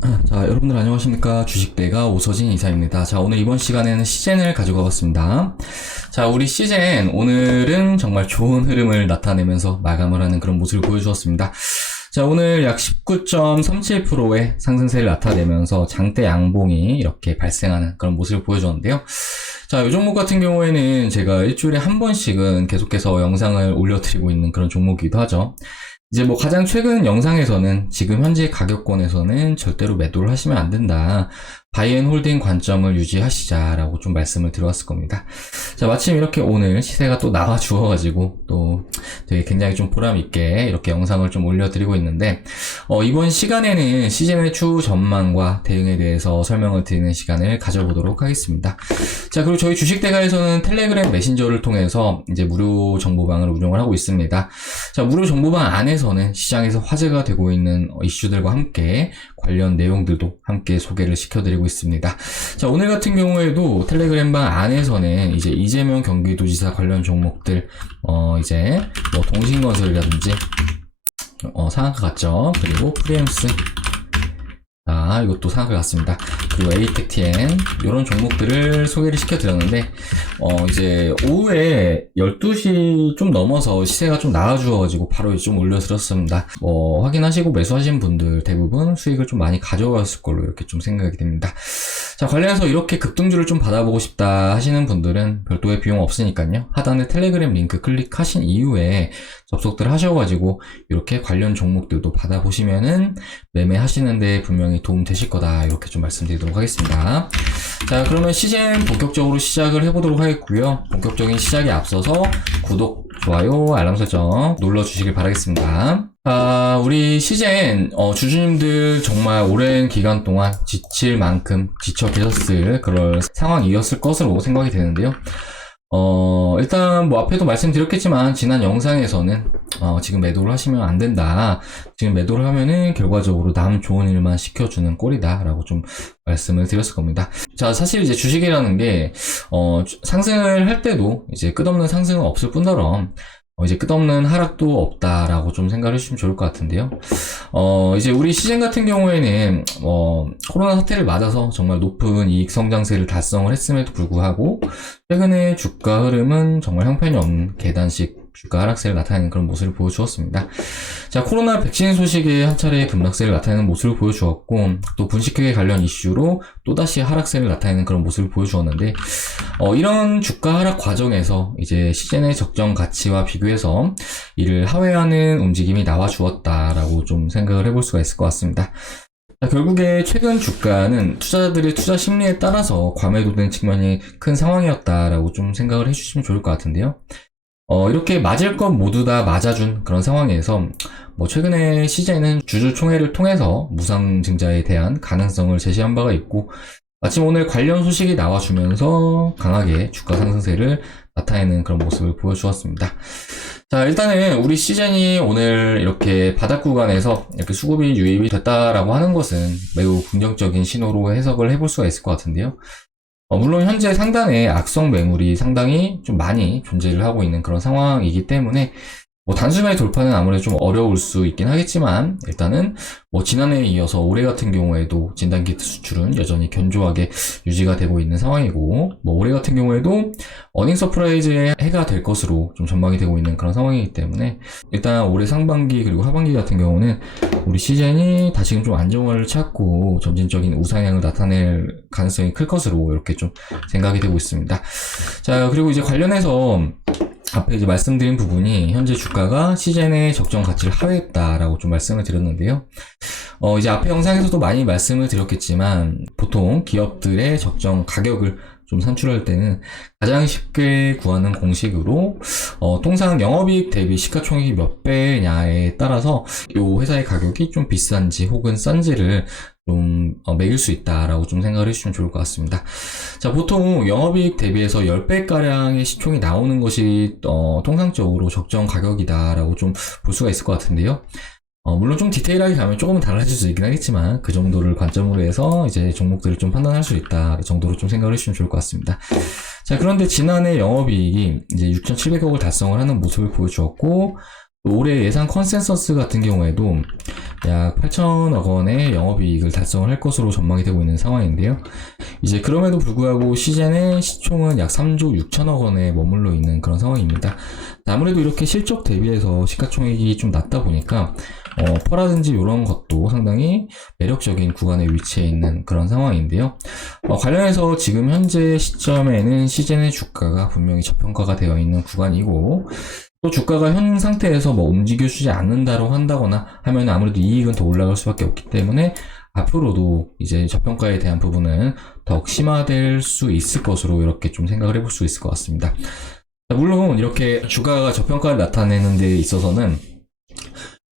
자, 여러분들 안녕하십니까. 주식대가 오서진 이사입니다. 자, 오늘 이번 시간에는 시젠을 가지고 와봤습니다. 자, 우리 시젠 오늘은 정말 좋은 흐름을 나타내면서 마감을 하는 그런 모습을 보여주었습니다. 자, 오늘 약 19.37%의 상승세를 나타내면서 장대 양봉이 이렇게 발생하는 그런 모습을 보여줬는데요. 자, 이 종목 같은 경우에는 제가 일주일에 한 번씩은 계속해서 영상을 올려드리고 있는 그런 종목이기도 하죠. 이제 뭐 가장 최근 영상에서는 지금 현재 가격권에서는 절대로 매도를 하시면 안 된다. 바이앤홀딩 관점을 유지하시자라고 좀 말씀을 드렸을 겁니다. 자, 마침 이렇게 오늘 시세가 또 나와 주어가지고 또 되게 굉장히 좀 보람있게 이렇게 영상을 좀 올려드리고 있는데, 이번 시간에는 시즌의 추후 전망과 대응에 대해서 설명을 드리는 시간을 가져보도록 하겠습니다. 자, 그리고 저희 주식대가에서는 텔레그램 메신저를 통해서 이제 무료 정보방을 운영을 하고 있습니다. 자, 무료 정보방 안에서는 시장에서 화제가 되고 있는 이슈들과 함께 관련 내용들도 함께 소개를 시켜드리고 있습니다. 자, 오늘 같은 경우에도 텔레그램방 안에서는 이제 이재명 경기도지사 관련 종목들, 이제 뭐 동신건설이라든지, 상한가 같죠. 그리고 프리엠스, 이것도 상한가 같습니다. 그리고 에이텍TN, 이런 종목들을 소개를 시켜드렸는데, 이제 오후에 12시 좀 넘어서 시세가 좀 나와주어가지고 바로 좀 올려드렸습니다. 확인하시고 매수하신 분들 대부분 수익을 좀 많이 가져갔을 걸로 이렇게 좀 생각이 됩니다. 자, 관련해서 이렇게 급등주를 좀 받아보고 싶다 하시는 분들은 별도의 비용 없으니까요. 하단에 텔레그램 링크 클릭하신 이후에 접속들 하셔가지고 이렇게 관련 종목들도 받아보시면은 매매하시는데 분명히 도움 되실 거다, 이렇게 좀 말씀드리도록 하겠습니다. 자, 그러면 시즌 본격적으로 시작을 해보도록 하겠고요. 본격적인 시작에 앞서서 구독, 좋아요, 알람 설정 눌러주시길 바라겠습니다. 우리 시즌 주주님들 정말 오랜 기간 동안 지칠 만큼 지쳐 계셨을 그런 상황이었을 것으로 생각이 되는데요. 일단 뭐 앞에도 말씀드렸겠지만 지난 영상에서는 지금 매도를 하시면 안 된다. 지금 매도를 하면은 결과적으로 남 좋은 일만 시켜주는 꼴이다 라고 좀 말씀을 드렸을 겁니다. 자, 사실 이제 주식이라는 게 상승을 할 때도 이제 끝없는 상승은 없을 뿐더러 이제 끝없는 하락도 없다라고 좀 생각을 해주시면 좋을 것 같은데요. 이제 우리 시즌 같은 경우에는, 코로나 사태를 맞아서 정말 높은 이익 성장세를 달성을 했음에도 불구하고, 최근에 주가 흐름은 정말 형편이 없는 계단식 주가 하락세를 나타내는 그런 모습을 보여주었습니다. 자, 코로나 백신 소식에 한 차례 급락세를 나타내는 모습을 보여주었고, 또 분식회계 관련 이슈로 또다시 하락세를 나타내는 그런 모습을 보여주었는데, 이런 주가 하락 과정에서 이제 시즌의 적정 가치와 비교해서 이를 하회하는 움직임이 나와 주었다라고 좀 생각을 해볼 수가 있을 것 같습니다. 자, 결국에 최근 주가는 투자자들의 투자 심리에 따라서 과매도된 측면이 큰 상황이었다라고 좀 생각을 해주시면 좋을 것 같은데요. 이렇게 맞을 것 모두 다 맞아준 그런 상황에서 최근에 시즌은 주주총회를 통해서 무상증자에 대한 가능성을 제시한 바가 있고, 마침 오늘 관련 소식이 나와주면서 강하게 주가 상승세를 나타내는 그런 모습을 보여주었습니다. 자, 일단은 우리 시즌이 오늘 이렇게 바닥 구간에서 이렇게 수급이 유입이 됐다라고 하는 것은 매우 긍정적인 신호로 해석을 해볼 수가 있을 것 같은데요. 물론 현재 상단에 악성 매물이 상당히 좀 많이 존재를 하고 있는 그런 상황이기 때문에 단순하게 돌파는 아무래도 좀 어려울 수 있긴 하겠지만, 일단은 지난해에 이어서 올해 같은 경우에도 진단키트 수출은 여전히 견조하게 유지가 되고 있는 상황이고, 올해 같은 경우에도 어닝 서프라이즈의 해가 될 것으로 좀 전망이 되고 있는 그런 상황이기 때문에, 일단 올해 상반기 그리고 하반기 같은 경우는 우리 시즌이 다시금 좀 안정화를 찾고 점진적인 우상향을 나타낼 가능성이 클 것으로 이렇게 좀 생각이 되고 있습니다. 자, 그리고 이제 관련해서 앞에 이제 말씀드린 부분이 현재 주가가 시즌의 적정 가치를 하회했다라고 좀 말씀을 드렸는데요. 이제 앞에 영상에서도 많이 말씀을 드렸겠지만, 보통 기업들의 적정 가격을 좀 산출할 때는 가장 쉽게 구하는 공식으로 통상 영업이익 대비 시가총액이 몇 배냐에 따라서 이 회사의 가격이 좀 비싼지 혹은 싼지를 좀 매길 수 있다라고 좀 생각을 해주시면 좋을 것 같습니다. 자, 보통 영업이익 대비해서 10배가량의 시총이 나오는 것이 통상적으로 적정 가격이다라고 좀 볼 수가 있을 것 같은데요. 물론 좀 디테일하게 가면 조금은 달라질 수 있긴 하겠지만, 그 정도를 관점으로 해서 이제 종목들을 좀 판단할 수 있다, 이 정도로 좀 생각을 해주시면 좋을 것 같습니다. 자, 그런데 지난해 영업이익이 이제 6,700억을 달성을 하는 모습을 보여주었고, 올해 예상 컨센서스 같은 경우에도 약 8천억 원의 영업이익을 달성을 할 것으로 전망이 되고 있는 상황인데요. 이제 그럼에도 불구하고 시젠의 시총은 약 3조 6천억 원에 머물러 있는 그런 상황입니다. 아무래도 이렇게 실적 대비해서 시가총액이 좀 낮다 보니까 퍼라든지 이런 것도 상당히 매력적인 구간에 위치해 있는 그런 상황인데요. 관련해서 지금 현재 시점에는 시젠의 주가가 분명히 저평가가 되어 있는 구간이고, 또 주가가 현 상태에서 뭐 움직여주지 않는다고 한다거나 하면 아무래도 이익은 더 올라갈 수밖에 없기 때문에 앞으로도 이제 저평가에 대한 부분은 더욱 심화될 수 있을 것으로 이렇게 좀 생각을 해볼 수 있을 것 같습니다. 물론 이렇게 주가가 저평가를 나타내는 데 있어서는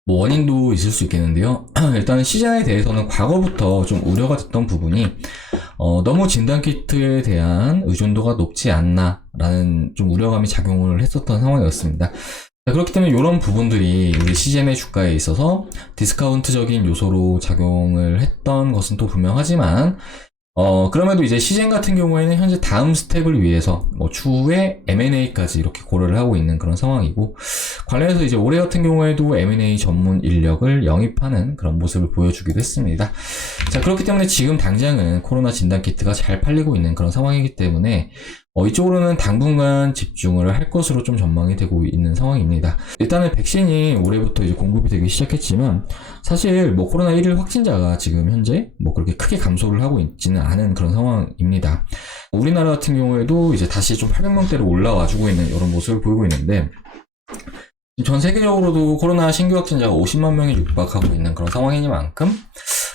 뭐 원인도 있을 수 있겠는데요. 일단은 시즌에 대해서는 과거부터 좀 우려가 됐던 부분이 너무 진단키트에 대한 의존도가 높지 않나라는 좀 우려감이 작용을 했었던 상황이었습니다. 그렇기 때문에 이런 부분들이 우리 시젠의 주가에 있어서 디스카운트적인 요소로 작용을 했던 것은 또 분명하지만 그럼에도 이제 시젠 같은 경우에는 현재 다음 스텝을 위해서 뭐 추후에 M&A까지 이렇게 고려를 하고 있는 그런 상황이고, 관련해서 이제 올해 같은 경우에도 M&A 전문 인력을 영입하는 그런 모습을 보여주기도 했습니다. 자, 그렇기 때문에 지금 당장은 코로나 진단키트가 잘 팔리고 있는 그런 상황이기 때문에 이쪽으로는 당분간 집중을 할 것으로 좀 전망이 되고 있는 상황입니다. 일단은 백신이 올해부터 이제 공급이 되기 시작했지만 사실 뭐 코로나19 확진자가 지금 현재 뭐 그렇게 크게 감소를 하고 있지는 않은 그런 상황입니다. 우리나라 같은 경우에도 이제 다시 좀 800명대로 올라와 주고 있는 이런 모습을 보이고 있는데, 전 세계적으로도 코로나 신규 확진자가 50만 명이 육박하고 있는 그런 상황이니만큼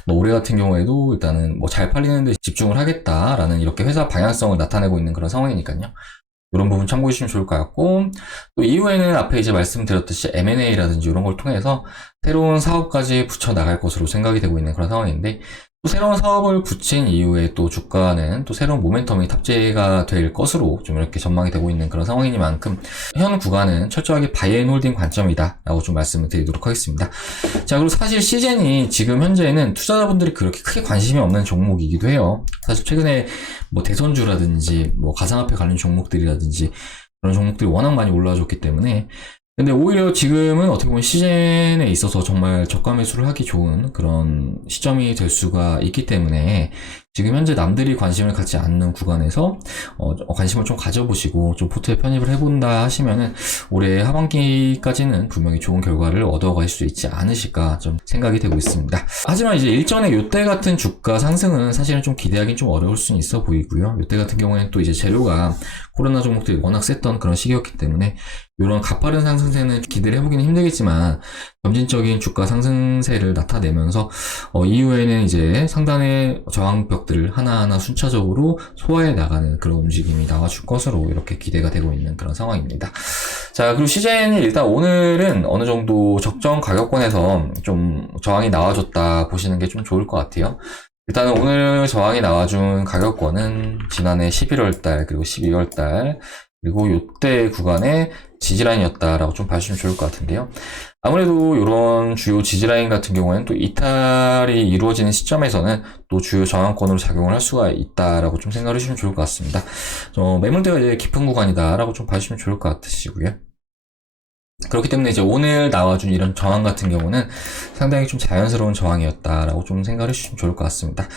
뭐 올해 같은 경우에도 일단은 뭐 잘 팔리는 데 집중을 하겠다라는 이렇게 회사 방향성을 나타내고 있는 그런 상황이니까요. 이런 부분 참고해 주시면 좋을 것 같고, 또 이후에는 앞에 이제 말씀드렸듯이 M&A라든지 이런 걸 통해서 새로운 사업까지 붙여 나갈 것으로 생각이 되고 있는 그런 상황인데, 또 새로운 사업을 붙인 이후에 또 주가는 또 새로운 모멘텀이 탑재가 될 것으로 좀 이렇게 전망이 되고 있는 그런 상황이니만큼 현 구간은 철저하게 바이앤홀딩 관점이다 라고 좀 말씀을 드리도록 하겠습니다. 자, 그리고 사실 시젠이 지금 현재는 투자자분들이 그렇게 크게 관심이 없는 종목이기도 해요. 사실 최근에 뭐 대선주라든지 뭐 가상화폐 관련 종목들이라든지 그런 종목들이 워낙 많이 올라와줬기 때문에, 근데 오히려 지금은 어떻게 보면 시즌에 있어서 정말 저가 매수를 하기 좋은 그런 시점이 될 수가 있기 때문에 지금 현재 남들이 관심을 갖지 않는 구간에서 관심을 좀 가져보시고 좀 포트에 편입을 해본다 하시면은 올해 하반기까지는 분명히 좋은 결과를 얻어갈 수 있지 않으실까 좀 생각이 되고 있습니다. 하지만 이제 일전에 요때 같은 주가 상승은 사실은 좀 기대하기는 좀 어려울 수는 있어 보이고요. 요때 같은 경우에는 또 이제 재료가 코로나 종목들이 워낙 셌던 그런 시기였기 때문에 이런 가파른 상승세는 기대를 해보기는 힘들겠지만 점진적인 주가 상승세를 나타내면서 이후에는 이제 상단의 저항벽들을 하나하나 순차적으로 소화해 나가는 그런 움직임이 나와줄 것으로 이렇게 기대가 되고 있는 그런 상황입니다. 자, 그리고 시젠이 일단 오늘은 어느 정도 적정 가격권에서 좀 저항이 나와줬다 보시는 게 좀 좋을 것 같아요. 일단은 오늘 저항이 나와준 가격권은 지난해 11월달 그리고 12월달 그리고 요때 구간의 지지라인이었다라고 좀 봐주시면 좋을 것 같은데요. 아무래도 이런 주요 지지라인 같은 경우에는 또 이탈이 이루어지는 시점에서는 또 주요 저항권으로 작용을 할 수가 있다라고 좀 생각을 해주시면 좋을 것 같습니다. 매물대가 이제 깊은 구간이다라고 좀 봐주시면 좋을 것 같으시고요. 그렇기 때문에 이제 오늘 나와준 이런 저항 같은 경우는 상당히 좀 자연스러운 저항이었다라고 좀 생각을 해주시면 좋을 것 같습니다.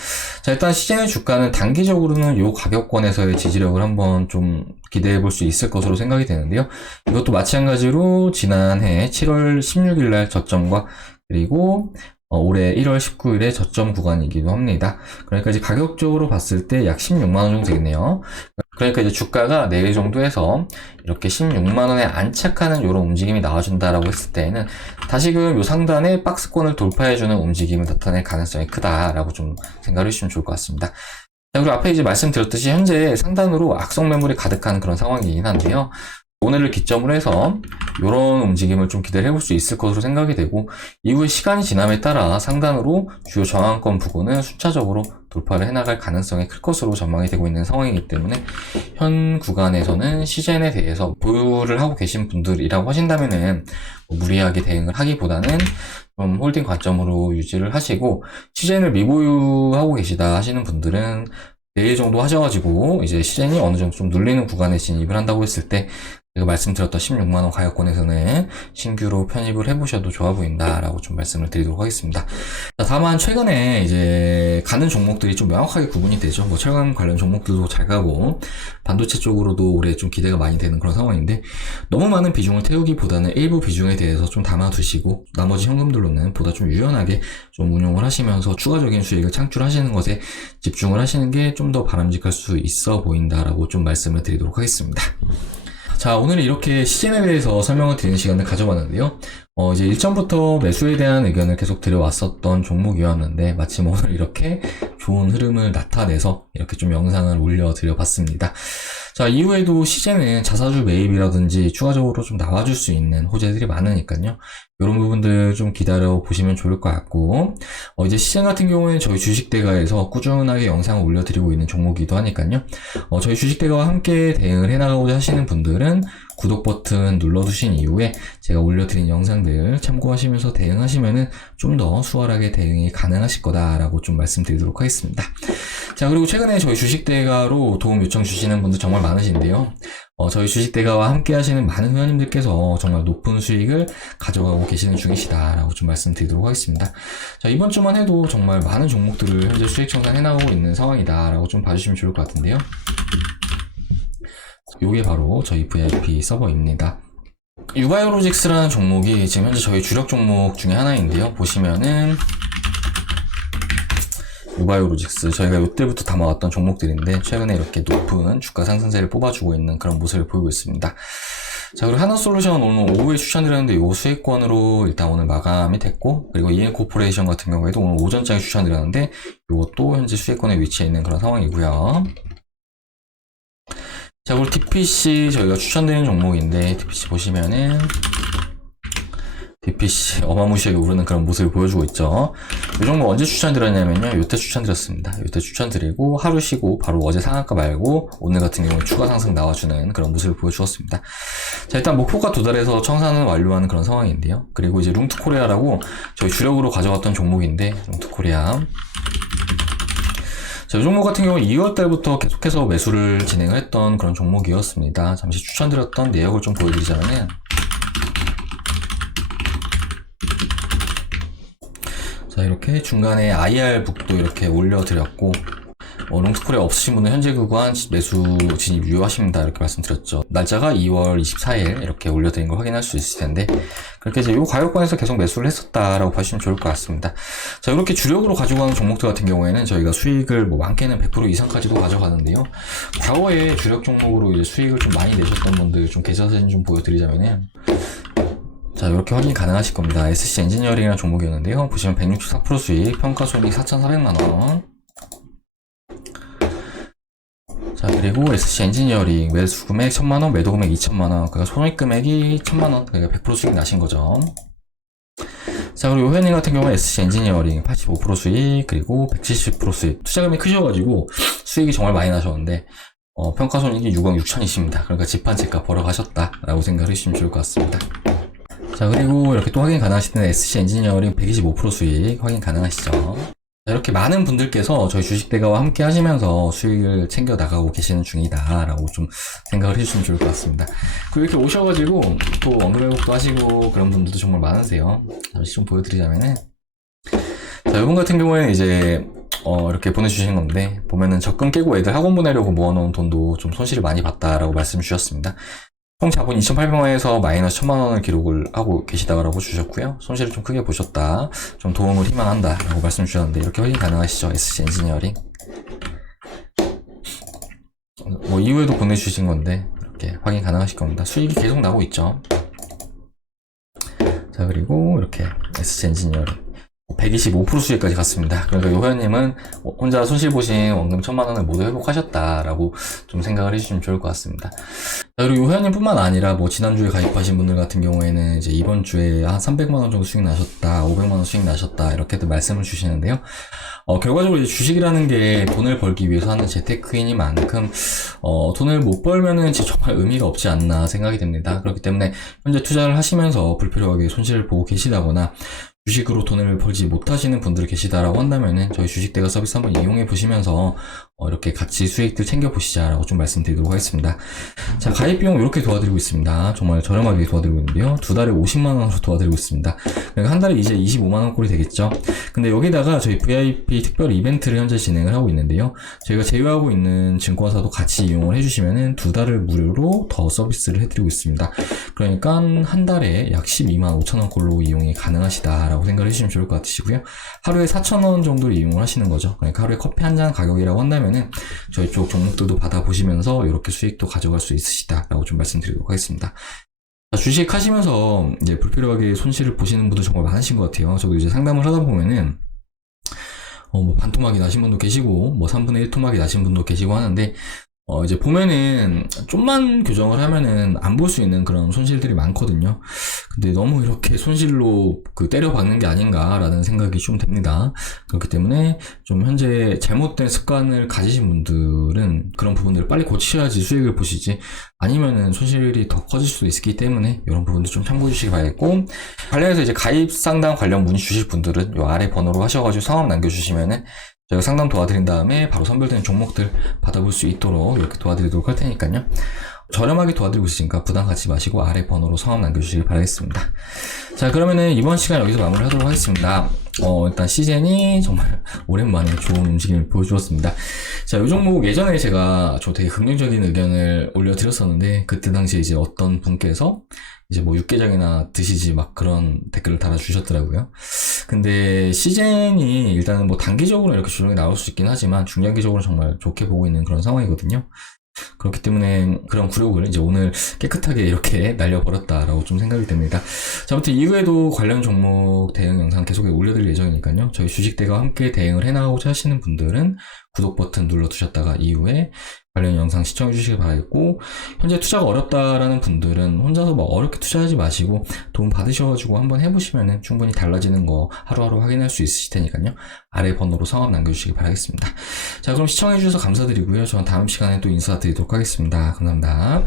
자, 일단 시즌의 주가는 단기적으로는 이 가격권에서의 지지력을 한번 좀 기대해 볼 수 있을 것으로 생각이 되는데요. 이것도 마찬가지로 지난해 7월 16일 날 저점과 그리고 올해 1월 19일에 저점 구간이기도 합니다. 그러니까 이제 가격적으로 봤을 때 약 16만원 정도 되겠네요. 그러니까 이제 주가가 내일 정도 해서 이렇게 16만원에 안착하는 이런 움직임이 나와준다라고 했을 때에는 다시금 요 상단의 박스권을 돌파해주는 움직임을 나타낼 가능성이 크다라고 좀 생각을 해주시면 좋을 것 같습니다. 자, 그리고 앞에 이제 말씀드렸듯이 현재 상단으로 악성 매물이 가득한 그런 상황이긴 한데요. 오늘을 기점으로 해서 이런 움직임을 좀 기대를 해볼 수 있을 것으로 생각이 되고, 이후에 시간이 지남에 따라 상단으로 주요 저항권 부근은 순차적으로 돌파를 해나갈 가능성이 클 것으로 전망이 되고 있는 상황이기 때문에 현 구간에서는 시젠에 대해서 보유를 하고 계신 분들이라고 하신다면은 무리하게 대응을 하기보다는 좀 홀딩 관점으로 유지를 하시고, 시젠을 미보유하고 계시다 하시는 분들은 내일 정도 하셔가지고 이제 시젠이 어느 정도 좀 눌리는 구간에 진입을 한다고 했을 때 제가 말씀드렸던 16만원 가격권에서는 신규로 편입을 해보셔도 좋아 보인다라고 좀 말씀을 드리도록 하겠습니다. 자, 다만 최근에 이제 가는 종목들이 좀 명확하게 구분이 되죠. 뭐 철강 관련 종목들도 잘 가고 반도체 쪽으로도 올해 좀 기대가 많이 되는 그런 상황인데, 너무 많은 비중을 태우기보다는 일부 비중에 대해서 좀 담아두시고 나머지 현금들로는 보다 좀 유연하게 좀 운용을 하시면서 추가적인 수익을 창출하시는 것에 집중을 하시는 게 좀 더 바람직할 수 있어 보인다라고 좀 말씀을 드리도록 하겠습니다. 자, 오늘 이렇게 시즌에 대해서 설명을 드리는 시간을 가져봤는데요. 이제 일전부터 매수에 대한 의견을 계속 드려왔었던 종목이었는데, 마침 오늘 이렇게 좋은 흐름을 나타내서 이렇게 좀 영상을 올려드려봤습니다. 자, 이후에도 시즌은 자사주 매입이라든지 추가적으로 좀 나와줄 수 있는 호재들이 많으니까요. 이런 부분들 좀 기다려 보시면 좋을 것 같고, 이제 시즌 같은 경우에는 저희 주식대가에서 꾸준하게 영상을 올려드리고 있는 종목이기도 하니까요. 저희 주식대가와 함께 대응을 해나가고자 하시는 분들은 구독 버튼 눌러두신 이후에 제가 올려드린 영상들 참고하시면서 대응하시면은 좀 더 수월하게 대응이 가능하실 거다라고 좀 말씀드리도록 하겠습니다. 자, 그리고 최근에 저희 주식대가로 도움 요청 주시는 분들 정말 많으신데요. 저희 주식대가와 함께 하시는 많은 회원님들께서 정말 높은 수익을 가져가고 계시는 중이시다라고 좀 말씀드리도록 하겠습니다. 자, 이번 주만 해도 정말 많은 종목들을 현재 수익 청산해 나가고 있는 상황이다라고 좀 봐주시면 좋을 것 같은데요. 요게 바로 저희 VIP 서버입니다. 유바이오로직스라는 종목이 지금 현재 저희 주력 종목 중에 하나인데요. 보시면은 유바이오로직스, 저희가 이때부터 담아왔던 종목들인데 최근에 이렇게 높은 주가 상승세를 뽑아주고 있는 그런 모습을 보이고 있습니다. 자, 그리고 하나솔루션 오늘 오후에 추천드렸는데 요 수익권으로 일단 오늘 마감이 됐고, 그리고 이엔코퍼레이션 같은 경우에도 오늘 오전장에 추천드렸는데 요것도 현재 수익권에 위치해 있는 그런 상황이고요. 자, 그리고 DPC 저희가 추천드리는 종목인데, DPC 보시면은 DPC 어마무시하게 오르는 그런 모습을 보여주고 있죠. 이 종목 언제 추천드렸냐면요, 요때 추천드렸습니다. 요때 추천드리고 하루 쉬고 바로 어제 상한가 말고 오늘 같은 경우는 추가 상승 나와주는 그런 모습을 보여주었습니다. 자, 일단 목표가 도달해서 청산을 완료하는 그런 상황인데요. 그리고 이제 룽트코리아라고 저희 주력으로 가져갔던 종목인데, 룽트코리아, 자, 이 종목 같은 경우 2월달부터 계속해서 매수를 진행을 했던 그런 종목이었습니다. 잠시 추천드렸던 내역을 좀 보여드리자면, 자, 이렇게 중간에 IR북도 이렇게 올려드렸고, 롱스코리아 없으신 분은 현재 구간 매수 진입 유효하십니다. 이렇게 말씀드렸죠. 날짜가 2월 24일 이렇게 올려드린 걸 확인할 수 있을 텐데, 그렇게 이제 이 가격권에서 계속 매수를 했었다라고 봐주시면 좋을 것 같습니다. 자, 이렇게 주력으로 가져가는 종목들 같은 경우에는 저희가 수익을 뭐 많게는 100% 이상까지도 가져가는데요. 과거에 주력 종목으로 이제 수익을 좀 많이 내셨던 분들 좀 계좌 사진 좀 보여드리자면은, 자, 이렇게 확인이 가능하실 겁니다. SC 엔지니어링이라는 종목이었는데요. 보시면 164% 수익, 평가손익 4,400만원. 자, 그리고 SC 엔지니어링 매수 금액 1,000만원, 매도 금액 2,000만원, 그러니까 손익 금액이 1,000만원, 그러니까 100% 수익 나신 거죠. 자, 그리고 회원님 같은 경우는 SC 엔지니어링 85% 수익, 그리고 170% 수익. 투자금이 크셔가지고 수익이 정말 많이 나셨는데, 평가손익이 6억 6천이십니다. 그러니까 집 한 채 값 벌어가셨다라고 생각을 해주시면 좋을 것 같습니다. 자, 그리고 이렇게 또 확인 가능하실 때는 SC 엔지니어링 125% 수익 확인 가능하시죠. 이렇게 많은 분들께서 저희 주식대가와 함께 하시면서 수익을 챙겨 나가고 계시는 중이다 라고 좀 생각을 해주시면 좋을 것 같습니다. 그리고 이렇게 오셔가지고 또 원금회복도 하시고 그런 분들도 정말 많으세요. 잠시 좀 보여드리자면은, 자, 이분 같은 경우에는 이제 이렇게 보내주신 건데, 보면은 적금 깨고 애들 학원 보내려고 모아놓은 돈도 좀 손실을 많이 봤다라고 말씀 주셨습니다. 총 자본 2,800만원에서 마이너스 1,000만원을 기록을 하고 계시다고 주셨고요. 손실을 좀 크게 보셨다, 좀 도움을 희망한다 라고 말씀 주셨는데, 이렇게 확인 가능하시죠? SC 엔지니어링. 뭐 이후에도 보내주신 건데 이렇게 확인 가능하실 겁니다. 수익이 계속 나고 있죠. 자, 그리고 이렇게 SC 엔지니어링 125% 수익까지 갔습니다. 그러니까 요 회원님은 혼자 손실 보신 원금 1,000만원을 모두 회복하셨다라고 좀 생각을 해주시면 좋을 것 같습니다. 자, 그리고 요 회원님 뿐만 아니라 뭐 지난주에 가입하신 분들 같은 경우에는 이제 이번 주에 한 300만원 정도 수익 나셨다, 500만원 수익 나셨다, 이렇게도 말씀을 주시는데요. 결과적으로 이제 주식이라는 게 돈을 벌기 위해서 하는 재테크이니만큼, 돈을 못 벌면은 정말 의미가 없지 않나 생각이 됩니다. 그렇기 때문에 현재 투자를 하시면서 불필요하게 손실을 보고 계시다거나, 주식으로 돈을 벌지 못하시는 분들이 계시다라고 한다면은 저희 주식대가 서비스 한번 이용해 보시면서 이렇게 같이 수익들 챙겨보시자라고 좀 말씀드리도록 하겠습니다. 자, 가입 비용 이렇게 도와드리고 있습니다. 정말 저렴하게 도와드리고 있는데요. 두 달에 50만원으로 도와드리고 있습니다. 그러니까 한 달에 이제 25만원 꼴이 되겠죠. 근데 여기다가 저희 VIP 특별 이벤트를 현재 진행을 하고 있는데요. 저희가 제휴하고 있는 증권사도 같이 이용을 해주시면은 두 달을 무료로 더 서비스를 해드리고 있습니다. 그러니까 한 달에 약 12만 5천원 꼴로 이용이 가능하시다라고 생각을 해주시면 좋을 것 같으시고요. 하루에 4천원 정도를 이용을 하시는 거죠. 그러니까 하루에 커피 한 잔 가격이라고 한다면은 저희 쪽 종목들도 받아보시면서 이렇게 수익도 가져갈 수 있으시다라고 좀 말씀드리도록 하겠습니다. 주식 하시면서 이제 불필요하게 손실을 보시는 분도 정말 많으신 것 같아요. 저도 이제 상담을 하다 보면은 뭐 반토막이 나신 분도 계시고 뭐 3분의 1 토막이 나신 분도 계시고 하는데 이제 보면은 좀만 교정을 하면은 안 볼 수 있는 그런 손실들이 많거든요. 근데 너무 이렇게 손실로 때려박는 게 아닌가라는 생각이 좀 듭니다. 그렇기 때문에 좀 현재 잘못된 습관을 가지신 분들은 그런 부분들을 빨리 고치셔야지 수익을 보시지, 아니면은 손실이 더 커질 수도 있기 때문에 이런 부분도 좀 참고해 주시기 바라겠고, 관련해서 이제 가입 상담 관련 문의 주실 분들은 요 아래 번호로 하셔가지고 성함 남겨주시면은 저희가 상담 도와드린 다음에 바로 선별된 종목들 받아볼 수 있도록 이렇게 도와드리도록 할 테니까요. 저렴하게 도와드리고 있으니까 부담 갖지 마시고 아래 번호로 성함 남겨주시길 바라겠습니다. 자, 그러면은 이번 시간 여기서 마무리 하도록 하겠습니다. 일단 시젠이 정말 오랜만에 좋은 움직임을 보여주었습니다. 자, 이 종목 예전에 제가 되게 긍정적인 의견을 올려드렸었는데, 그때 당시에 이제 어떤 분께서 이제 뭐 육개장이나 드시지 막 그런 댓글을 달아주셨더라고요. 근데 시젠이 일단은 뭐 단기적으로 이렇게 조정이 나올 수 있긴 하지만 중장기적으로 정말 좋게 보고 있는 그런 상황이거든요. 그렇기 때문에 그런 굴욕을 이제 오늘 깨끗하게 이렇게 날려버렸다라고 좀 생각이 됩니다. 자, 아무튼 이후에도 관련 종목 대응 영상 계속 올려드릴 예정이니까요. 저희 주식대가 함께 대응을 해나가고자 하시는 분들은 구독 버튼 눌러두셨다가 이후에 관련 영상 시청해 주시길 바라겠고, 현재 투자가 어렵다라는 분들은 혼자서 막 어렵게 투자하지 마시고 도움 받으셔가지고 한번 해보시면은 충분히 달라지는 거 하루하루 확인할 수 있으실 테니까요. 아래 번호로 성함 남겨주시기 바라겠습니다. 자, 그럼 시청해 주셔서 감사드리고요. 저는 다음 시간에 또 인사드리도록 하겠습니다. 감사합니다.